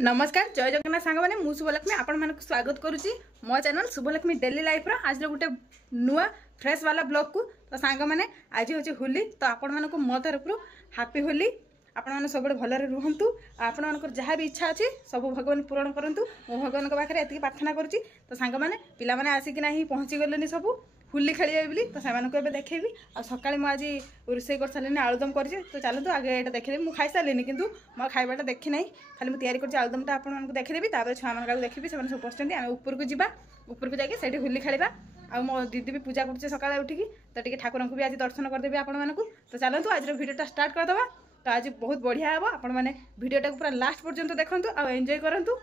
नमस्कार जय जगन्नाथ सांग मैंने मु शुभलक्ष्मी आपण मानक स्वागत करुच्ची मो चैनल शुभलक्ष्मी डेली लाइफ आज गोटे नुआ फ्रेश वाला ब्लॉग को तो सांग मैंने आज हूँ होली तो आपण मानक मो तरफ हापी होली आपण मैंने सब भलरे रुहतु आपण मानकर जहाँ भी इच्छा अच्छी सब भगवान पूरण करंतु मो भगवान पाखे एति प्रार्थना करुच्ची तो सांग मैंने पिला माने आसिकिना ही पहुँची गले सब होली खेलिए बोली तो से देखेबी आ सकाଳେ ମୁଁ ଆଜି ରୋଷେଇ कर सारे आलुदम कर तो चलतु आगे ये देखेदेवी मुझे खाई सारे कि मो खाइबाटा देखी ना खाली मुझे तैयारी कर आलुदमटा आपको देखेदेवी तापर छुआ मान देखी से सब पशुँच आम उपरको जावा उपरको जाकि होली खेलिबा आ मो दीदी भी पूजा कर सकाଳେ उठिकी तो टी ठाकुर को भी आज दर्शन करदेवी आपण मानक तो चलतु आज भिडियोटा स्टार्ट करदे तो आज बहुत बढ़िया हे आपण मैंने भिडियोटा पूरा लास्ट पर्यंत देखु आ एंजॉय करूँ तो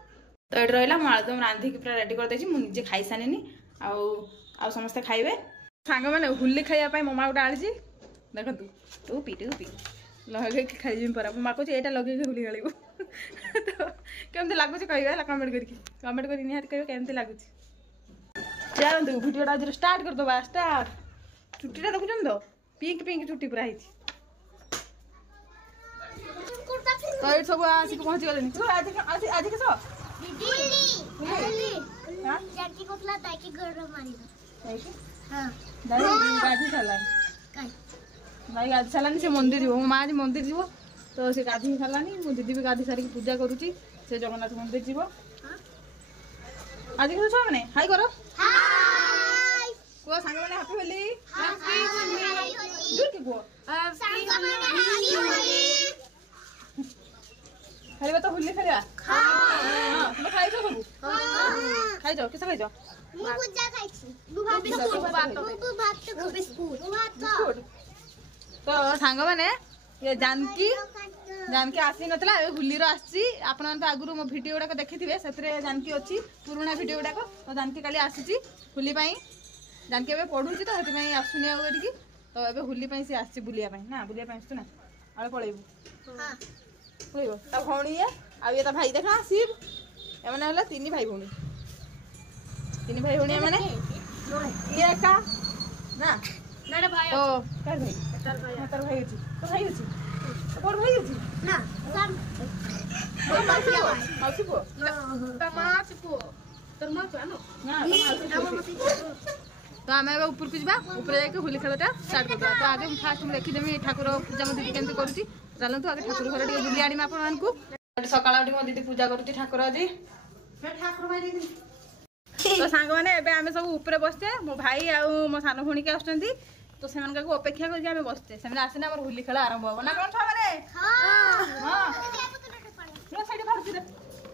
ये रहा मुझे आलुदम रांधिकी पूरा रेडी करदे मुझे खाई सारे आ समस्ते खाइबे सांग मैंने होली खाइबा मो माँ गोटे आनी देखु तू पी लगे खाई परा मो माँ कहे यहाँ लगे होली खेलू तो केमती लगुच कह कमेंट कर निहाती कह केमती लगुच चलते भिडियोटा आज स्टार्ट करदे स्टार्ट चुट्टा देखुन तो पिंक पिंक चुट्टी पूरा है तो ये सब आसिक पहुँची गले आज आज किस गाधी सारानी भाई गाधी सारानी से मंदिर जीव मो माँ आज मंदिर जीव तो से गाधी सारानी मो दीदी भी गाधी सारिक पूजा करुच्ची से जगन्नाथ मंदिर जीव आज किस मैंने हाई कर कुह सांग मैंने हापी होली खेल तो होली खेलिया तुम खाई सब खाई किस खाई तो सांग मैंने ये जानकी जानकी आसी नथला होली आसी आपण तो आगुरु मो वीडियो गुड़ाक देखि से जानकी अच्छी पुराना वीडियो गुड़ाक तो जानकी काली आसी होली जानकी ए पढ़ुची तो से आसुनी आगे तो ए होली सी आसी बुलिया ना बुलिया आसु ना आगे पलैबू पलैब ता भौणी ये ता भाई देखा शिव एम तीन भाई भौणी तीन भाई भौणी मैंने ये का ना ना भाई ओ कर भाई तार भाई अछि तो भाई अछि तो कोन भाई अछि ना मासी पो ता मासी पो तोर मां छ ना तो आम ऊपर को जा ऊपर जाके होली खेलटा स्टार्ट कर तो आगे फास्ट में देखीदेवी ठाकुर पूजा मो दीदी केमती करुच्ची चलतु आगे ठाकुर घर टे बुली आनी आपण सकाळ मो दीदी पूजा करुच्ची ठाकुर आज ठाकुर भाई तो सांग मैंने आम सब ऊपर बसचे मो भाई आ मो सान भौणी के आसुचंती तो से अपेक्षा करके बसचे से आसने आम होली खेल आरंभ हम ना कौन छुआ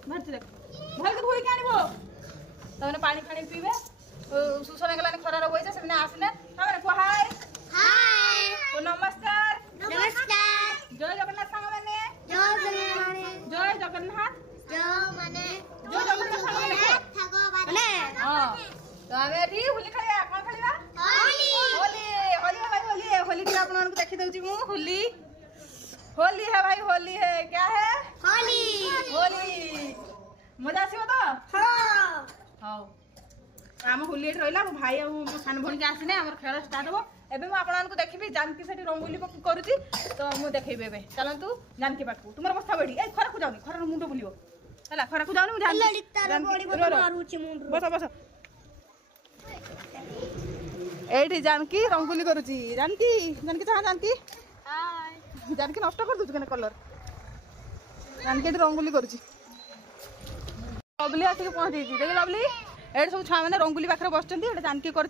मैंने भर धोई के आनबो तो पानी फाणी पीबे सुसन गलानी खरार होइছে से आसने मैंने को हाय हाय ओ नमस्कार नमस्कार जय जगन्नाथ सांग मैंने जय जगन्नाथ जय जगन्नाथ सांग मैंने हां तो आवे री होली खेलिया कोन खेलिया होली होली होली भाई होली होली के आपन को देखि दउची मु होली होली है भाई होली है क्या है होली होली मजा आसीबो तो हां हां आम होली रहा मो भाई और मो सान भौणी के आसने आम खेल स्टार्ट हम एवं मुझे आपको देखी जानकी से रंगोली करुच्ची तो मुझे देखी ए चलतु जानकी पाक तुम बस्ता बैठी ए खरा को जाऊनी खरा मुंड बुल है खरा को जाऊनी बस बस ये जानकी रंगोली करुच्ची जानकी जानकी चाह जानकी जानकी नष्ट कर दूसरे कलर जानकी रंगोली करुच्ची लवली आसिक पहुँची देख लवली ये सब छुआ मैंने रंगोली पाखे बस जानकी कर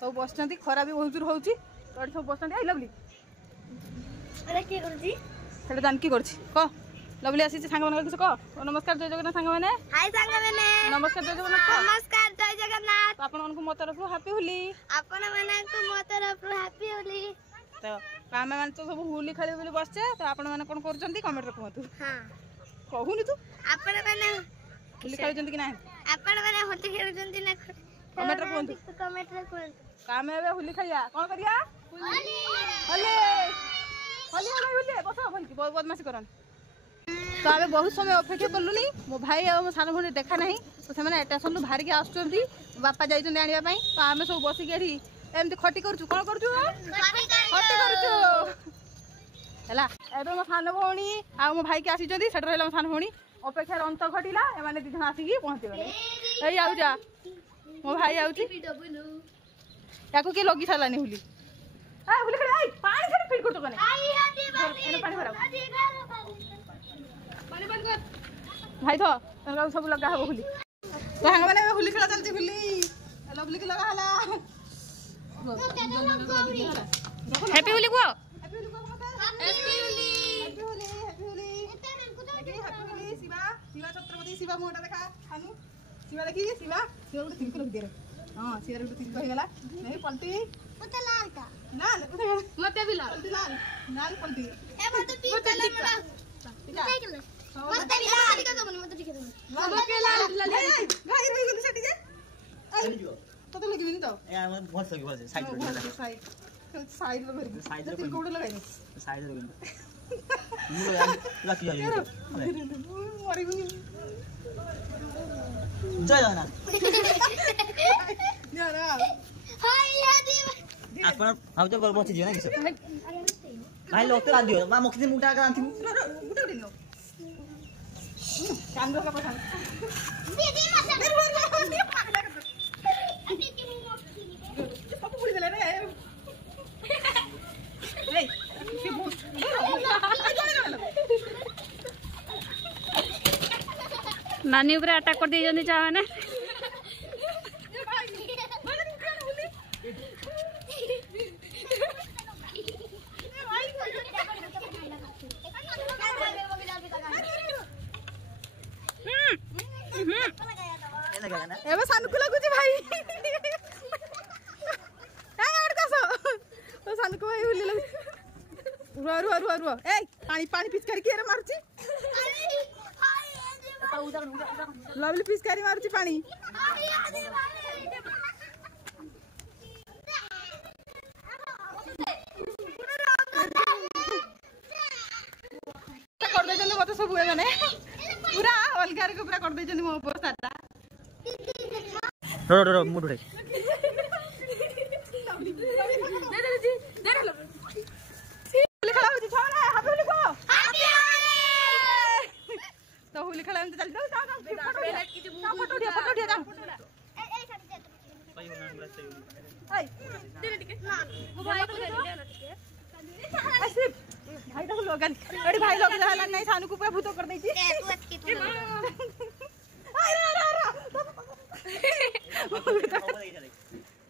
सब बस खरा भी बहुत जोर हो सब बस आई लवली जानकी कर लवली आसी सांग मान किस कह नमस्कार जय जगन्नाथ सांग मैंने हाय सांग मैंने नमस्कार जय जगन्नाथ नमस्कार जय जगन्नाथ आपण मानक मो तरफ हैप्पी होली आपण मानक मो तरफ हैप्पी होली तो आमे मान तो सब होली खेले बोली बसचे तो आपण माने कोन करचंती कमेंट रे कहतु हां कहूनी तू आपण माने होली खेलचंती कि नाही आपण माने होली खेलचंती ना कमेंट रे कहतु कमेंट रे कहतु कामे बे होली खेलिया कोन करिया होली होली होली होली बस भलकी बहुत बदमाशी करन तो आम बहुत समय अपेक्षा कलुनी मो भाई और मो सान भौणी देखा ना तो से स्टेशन बाहर के आसुँच बापा जाइए आने तो आम सब बसिक एमती खटी करूँ कौन करूँ खटी करूँ है मो सान भौणी आ मो भाई के आसी से मो सान भौणी अपेक्षार अंत घटिला एमाने दी जन आसिकी पहुंची गले एई आउ जा मो भाई आउची याको के लगी सालानी हुली आ हुली खड़े आई पानी से फिल करतो कने एने पानी भराओ पानी बंद कर भाई तो तनका सब लगा हबो हुली तो हंग माने हुली खेला चलती हुली लवली के लगा हला हैप्पी होली को हैप्पी होली को happy Holi happy Holi happy Holi happy Holi Shiva Shiva Chhatrapati Shiva मोटा देखा खानु शिवा देखी शिवा शिवा को तिलक लग दे रे हां शिवा को तिलक होगला नहीं पलटी मते लाल का लाल मते भी लाल लाल पलटी ए मते पिंक कलर में मते लाल का तो मते दिखे मते लाल गाई रोई गली सेठी जे आई तो लगी नहीं तो ए बहुत सही बहुत साइड साइड में भरी साइड में कोड लगाई साइड में मुझे यार लकी जाई मरी गई जय ना यार हाय यादी आपण हम तो बरबो छी ना किस भाई लोग तो आ दियो मा मुखी मुटा का आंथी गुटा दिनो कान का पठान दीदी मत नानी ऊपर अटैक कर दिए चाहे ना एबे सानुकु लागुची भाई काय अडकासो तो सानुकु भाई हुली लागु रुआ रुआ रुआ रुआ ए पानी पानी पिचकारी केरे मारुची लवली पिचकारी मारुची पानी कर दे जने मते सब माने पूरा अलगार के पूरा कर दे जने मो पोस्टाटा रो रो रो मुड उठे दे दे जी दे रे लो हुली खेला होची छोरा हैप्पी हुली को हैप्पी तो हुली खेला में चल जाओ जाओ फोटो दिया जाओ ए दे दे टिके ना वो भाई को दे दे ना टिके ऐसे भाई तो लोग अरे भाई लोग जाला नहीं सानू को भूत कर देची ए तू अटकी तू अरे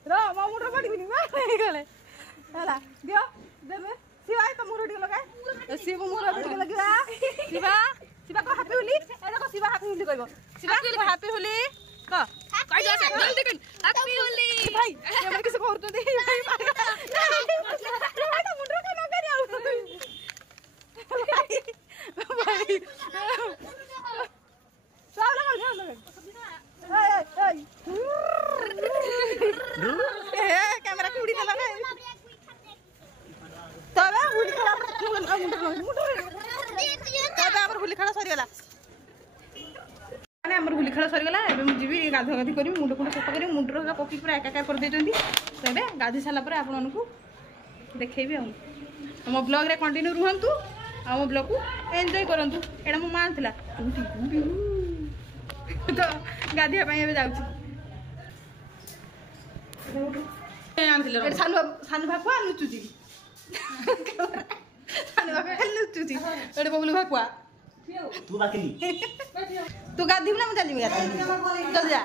रो मामुड़ पड़ी बिनी मारे गले हला दियो देबे शिवा तो मुरडी लगा शिव मुरडी लगा शिवा शिवा को हैप्पी होली ए देखो शिवा हैप्पी होली कहबो शिवा को हैप्पी होली क कह जा जल्दी कर हैप्पी होली भाई ये किसे कहतो दे भाई तो मुंडरो का लगा रे भाई सब लगा कैमरा कुड़ी देला रे तबे हुली खड़ा तबे हमर हुली खड़ा सरी गेला माने हमर हुली खड़ा सरी गेला एबे मु जीवी गाधा गाधी करी मुंड कुंड सफा करी मुंडरो का पकी पूरा एकाकार कर देचंदी तबे गाधी साला पर आपन अनकु देखेबी हम हम ब्लॉग रे कंटिन्यू रहंतु हम ब्लॉग को एन्जॉय करंतु एडा मु मान थिला तो गाधिया पाए एबे जाउची सानू भाकुआ लुचुची सानू भाकुआ खाली लुचुची एडे बबलू भाकुआ तू बाकी तू गाधी ना मु चली गाधी चल जा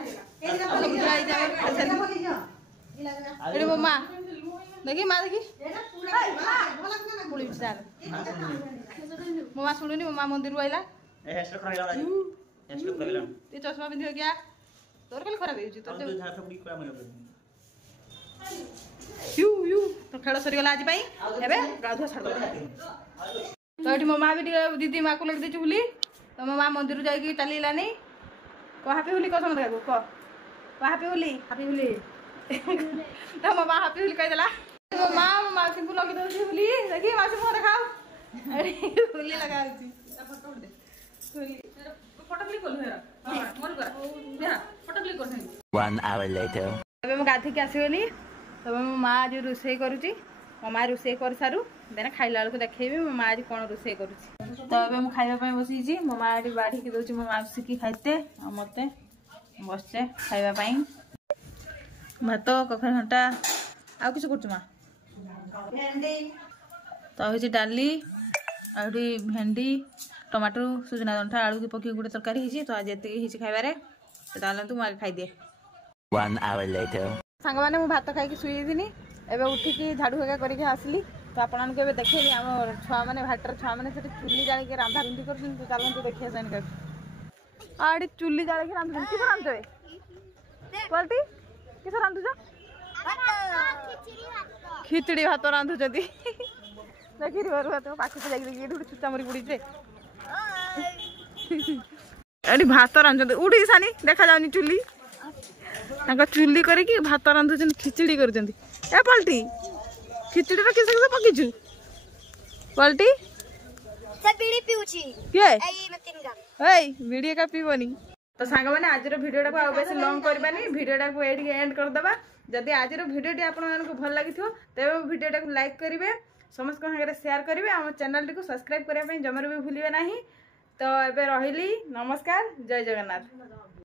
एडे मम्मा देखी माँ देखी मम्मा शुणुनी मम्मा मंदिर आइला चश्मा पिंधि क्या तोर कल खराब हो तो खेल सरीगला आज एबे गाधुआ छाड़ तो ये मो माँ भी दीदी माँ को लग दी बुली तो मो माँ मंदिर जाकि चलानी कह हैप्पी होली कह समझ कह हैप्पी होली तो मो माँ हैप्पी होली कहीदेला मो माँ को लगे दे बुली देखी माँ से मुँह देखाओ अरे होली लगा फोटो क्लिक कर फोटो क्लिक कर 1 hour later अब मैं गाधी के आसगली तब मो माँ आज रोसे करुच्ची मो माँ रोसे कर सारू देना खाइला बेलू देखी मो माँ आज कौन रोसे करुच्ची तो अबे मु खाइबा बसी मो माँ बाढ़ी की दौर मो माउसी की खाइते मत बसचे खाइबा भात कखा घंटा आउ किसी कर माँ तो हूँ डाली आउटी भेंडी टमाटो सुजना दंठा आलू की पकी गोटे तरकारी होती तो आज ये खाइबारे तो मुझे खाईदिए 1 hour later. सांग मैंने मुझे भात खाई शुई एवं उठिकी झाड़ू हेगा करके आसली तो आपको देखेली आम छुआ मैंने भाटर छुआ मैंने चुली जाली रांधा रुंधी कर चलते देखिए सैनिक आड़ी चुली जाली रांधु किस रांधे पलटी किस रांधुच खिचड़ी भात रांधुच देखी भात पाख से जाइए चुचामरी बुड़ी एटी भात रांधुंट उठी सानी देखा जाऊनी चुली चुली करके भात रांधुन खिचड़ी कर पलटी खिचड़ी किस किस पकीचु पलटी बीड़ी का पीबनी तो सांग मैंने आज भिडियो को बेस लंग करवानी भिडियो को ये एंड करदे जदि आज भिडियो आपको भल लगी तेज भिडियो को लाइक करेंगे समस्त शेयर करेंगे आम चैनल को सब्सक्राइब करने जमार भी भूलिए ना तो एबे रहिली नमस्कार जय जगन्नाथ।